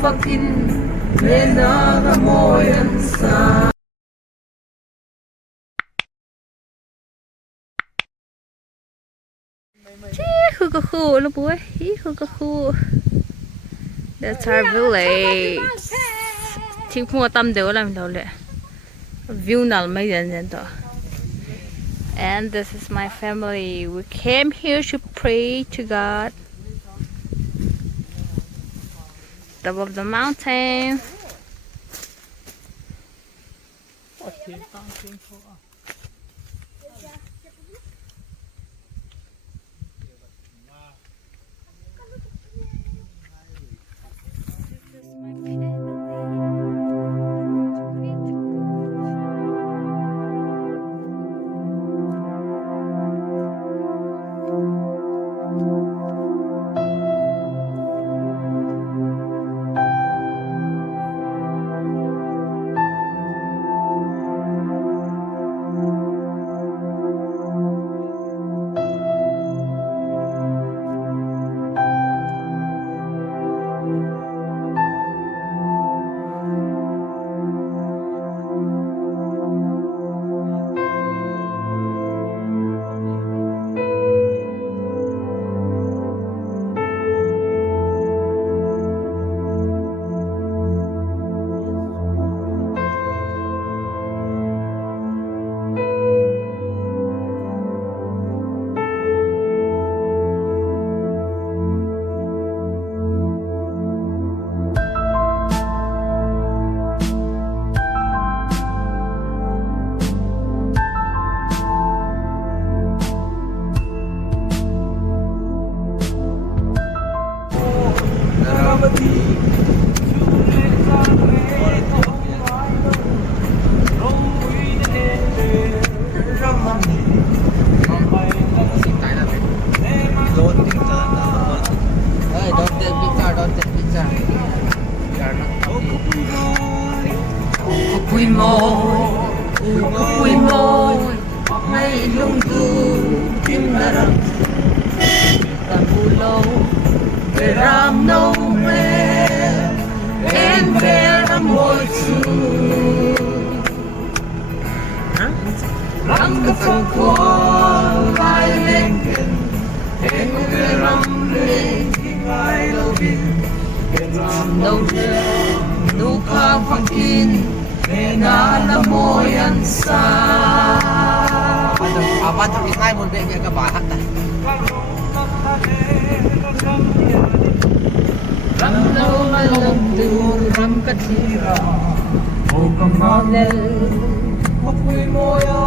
fakin Lena moyan sa That's our village. Thích mua tâm đều làm đâu lệ. View nào mấy dân đó. And this is my family. We came here to pray to God. Top of the mountain. Kuy môi May lung tu Kim daram Tabulo Veram no me En veram moitsu Ranga fakwa Vai lenken En veram lenken Vai lovin Veram no me Nuka fakin Nala mo yan sa Apa tu kita mau beli ke bahat dah. Ram no malam tu ram katira O kamalel Kuy moya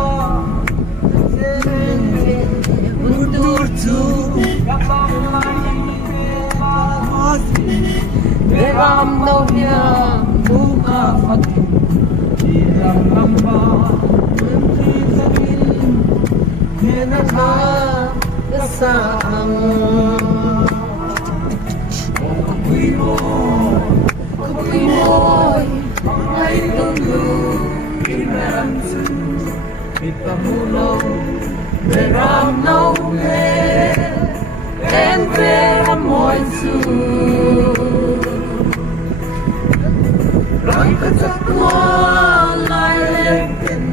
Undur tu Ram no ya Muka fatin Ilang lamba Menti sabil Kenapa Kesaang Kuy moy Ay tunggu Kinaransu Kita mulong Beram no me En beram moinsu Rang kacakwa Lai lengken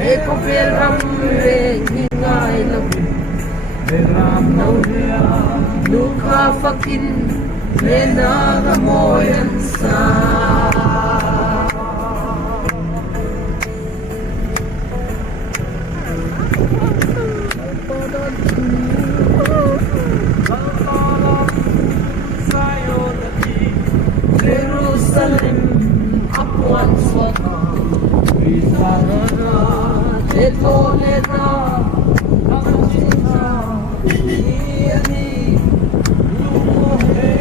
Eko beram Ngingay labin Beram no dia Luka fakin Lena moyan sa Jerusalem Apuan Sota Isarana Tetoleta Kamachita Iani Lumohe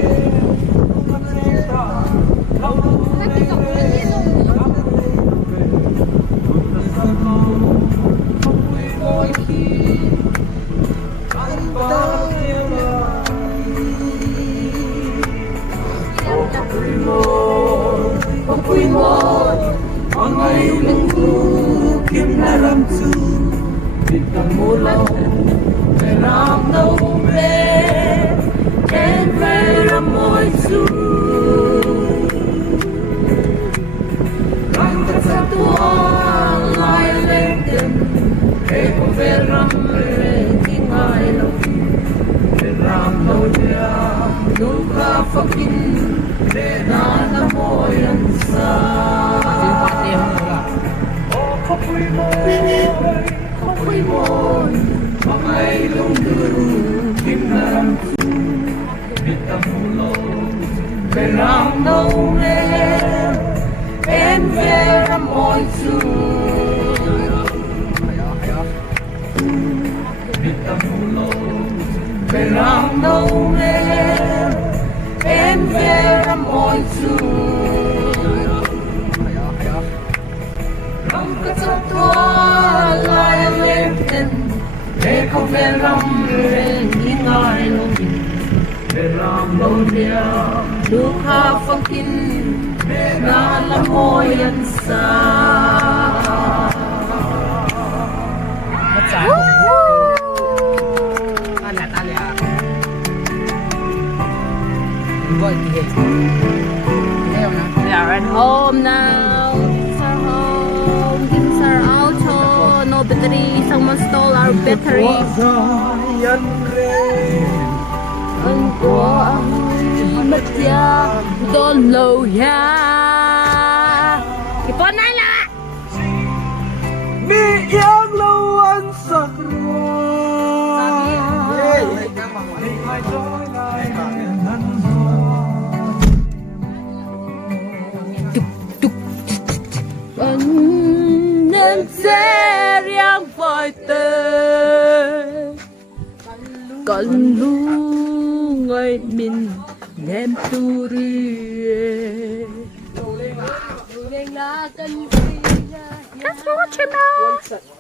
Kamachita Hãy subscribe cho kênh Ghiền Mì Gõ để không bỏ lỡ bên lòng đâu em về làm mọi thứ bên lòng đâu em về làm mọi thứ không có cho tôi lại lên tên để không về lòng lên nghĩ ngợi luôn về lòng đâu điều được khá phong kinh na là môi anh xa We are at home now. Things are home. Things are out. No battery. Someone stole our battery. Anh của anh mất gia đón lâu ya. Cái con này là mi yang lâu anh sắc anh nên sẽ riêng vội tên còn lu người mình nem tu ri That's what you know.